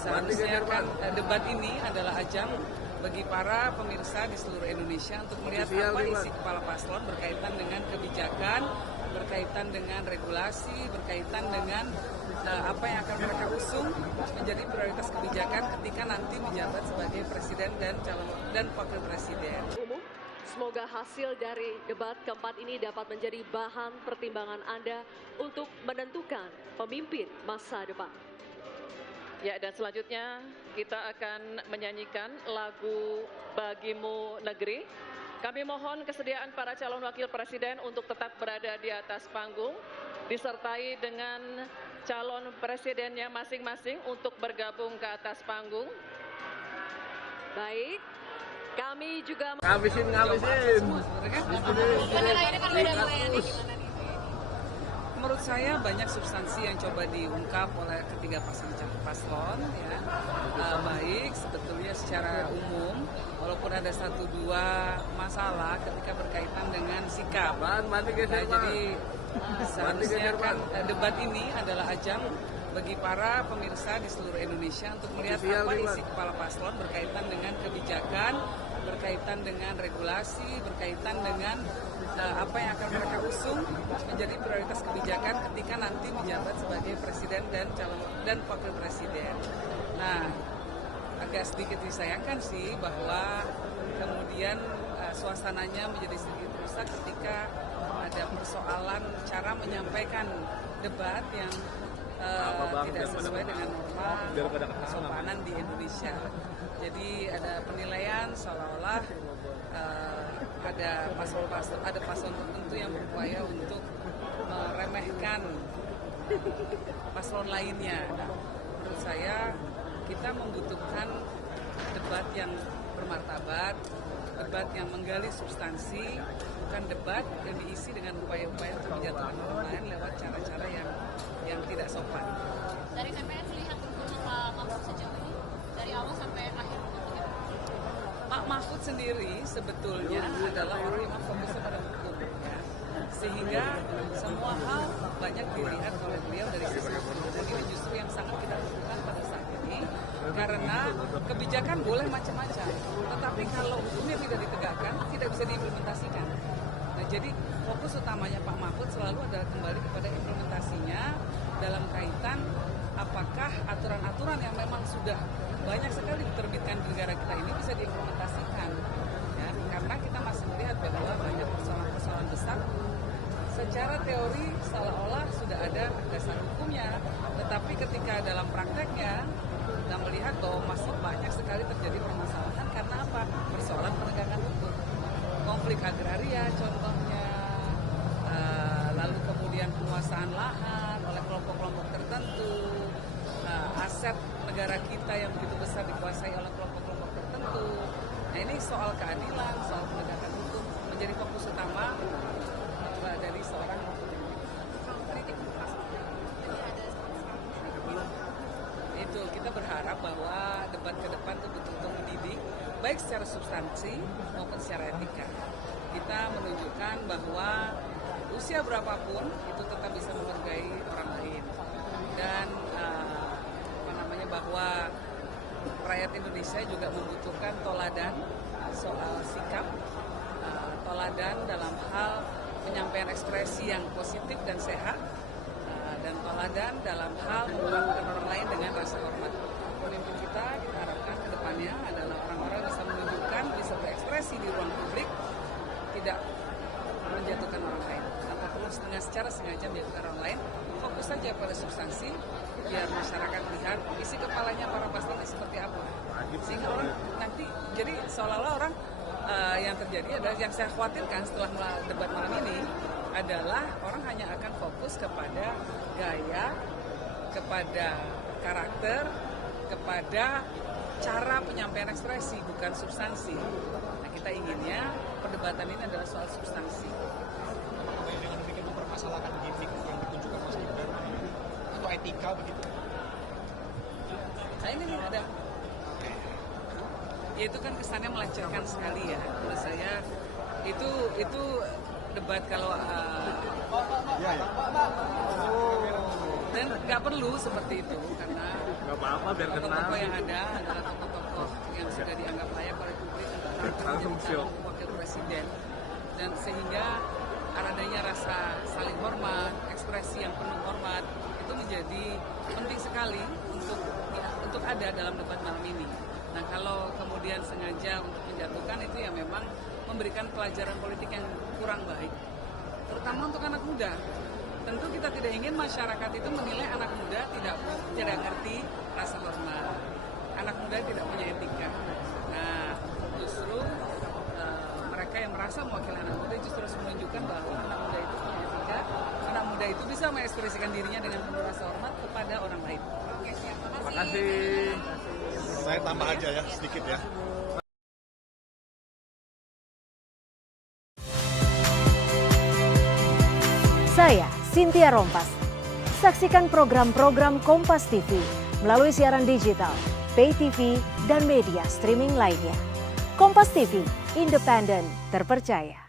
Seharusnya kan debat ini adalah ajang bagi para pemirsa di seluruh Indonesia untuk melihat apa isi kepala paslon berkaitan dengan kebijakan, berkaitan dengan regulasi, berkaitan dengan apa yang akan mereka usung menjadi prioritas kebijakan ketika nanti menjabat sebagai presiden dan wakil presiden. Semoga hasil dari debat keempat ini dapat menjadi bahan pertimbangan Anda untuk menentukan pemimpin masa depan. Ya, dan selanjutnya kita akan menyanyikan lagu Bagimu Negeri. Kami mohon kesediaan para calon wakil presiden untuk tetap berada di atas panggung, disertai dengan calon presidennya masing-masing untuk bergabung ke atas panggung. Baik, kami juga ngabisin. Menurut saya banyak substansi yang coba diungkap oleh ketiga paslon, ya. Baik sebetulnya secara umum, walaupun ada satu dua masalah ketika berkaitan dengan sikap. Jadi seharusnya kan debat ini adalah ajang bagi para pemirsa di seluruh Indonesia untuk melihat apa isi kepala paslon berkaitan dengan kebijakan, berkaitan dengan regulasi, berkaitan dengan apa yang akan mereka usung menjadi prioritas kebijakan ketika nanti menjabat sebagai presiden dan wakil presiden. Nah, agak sedikit disayangkan sih bahwa kemudian suasananya menjadi sedikit rusak ketika ada persoalan cara menyampaikan debat yang tidak sesuai dengan norma kesopanan di Indonesia. Jadi ada penilaian seolah-olah ada paslon tertentu yang berupaya untuk meremehkan paslon lainnya. Menurut saya kita membutuhkan debat yang bermartabat, debat yang menggali substansi, bukan debat yang diisi dengan upaya-upaya untuk menjatuhkan orang lain lewat cara-cara yang tidak sopan. Dari TPS lihat Pak Mahfud sejauh ini dari awal sampai akhir. Pak Mahfud sendiri sebetulnya adalah orang yang fokusnya pada hukum, ya. Sehingga semua hal banyak dilihat oleh beliau dari sisi hukum. Dan ini justru yang sangat kita butuhkan pada saat ini, karena kebijakan boleh macam-macam, tetapi kalau hukumnya tidak ditegakkan, tidak bisa diimplementasikan. Nah, jadi fokus utamanya Pak Mahfud selalu adalah kembali kepada implementasinya dalam kaitan apakah aturan-aturan yang memang sudah banyak sekali diterbitkan di negara kita ini bisa diimplementasikan, ya, karena kita masih melihat bahwa banyak persoalan-persoalan besar secara teori seolah-olah sudah ada dasar hukumnya, tetapi ketika dalam prakteknya kita melihat bahwa masih banyak sekali terjadi permasalahan karena apa? Persoalan penegakan hukum, konflik agraria contohnya, lalu kemudian penguasaan lahan oleh kelompok-kelompok tertentu, aset negara kita yang begitu besar dikuasai oleh kelompok-kelompok tertentu. Nah, ini soal keadilan, soal penegakan hukum menjadi fokus utama dari seorang itu. Kita berharap bahwa debat ke depan itu betul-betul mendidik, baik secara substansi maupun secara etika. Kita menunjukkan bahwa usia berapapun itu tetap bisa menghargai orang lain, dan bahwa rakyat Indonesia juga membutuhkan toladan soal sikap, toladan dalam hal penyampaian ekspresi yang positif dan sehat, dan toladan dalam hal memperlakukan orang lain dengan rasa hormat. Pemimpin kita harapkan ke depannya adalah orang-orang yang bisa menunjukkan, bisa berekspresi di ruang publik, tidak menjatuhkan orang lain, atau perlu secara sengaja menjatuhkan orang lain. Fokus saja pada substansi, biar masyarakat lihat isi kepalanya para paslon seperti apa, sehingga orang nanti jadi seolah-olah orang yang terjadi adalah yang saya khawatirkan setelah debat malam ini adalah orang hanya akan fokus kepada gaya, kepada karakter, kepada cara penyampaian ekspresi, bukan substansi. Nah, kita inginnya perdebatan ini adalah soal substansi. Dengan demikian mempermasalahkan gimmick yang ditunjukkan Mas Gibran atau etika begitu? Nah, ini ada, ya itu kan kesannya melecehkan sekali ya. Menurut saya itu debat kalau Dan nggak perlu seperti itu karena Nggak apa-apa biar kenal. tokoh-tokoh yang ada adalah tokoh-tokoh yang sudah dianggap layak oleh publik untuk menjadi calon wakil presiden, dan sehingga adanya rasa saling hormat, ekspresi yang penuh hormat itu menjadi penting sekali untuk ada dalam debat malam ini. Nah, kalau kemudian sengaja untuk menjatuhkan itu ya memang memberikan pelajaran politik yang kurang baik, terutama untuk anak muda. Tentu kita tidak ingin masyarakat itu menilai anak muda tidak ngerti rasa hormat, anak muda tidak punya etika. Nah, justru mereka yang merasa mewakili anak muda justru harus menunjukkan bahwa anak muda itu punya etika, anak muda itu bisa mengekspresikan dirinya dengan penuh rasa hormat kepada orang lain. Oke, siap. Terima kasih. Saya tambah aja ya sedikit ya. Saya Cynthia Rompas. Saksikan program-program Kompas TV melalui siaran digital, pay TV, dan media streaming lainnya. Kompas TV, independen, terpercaya.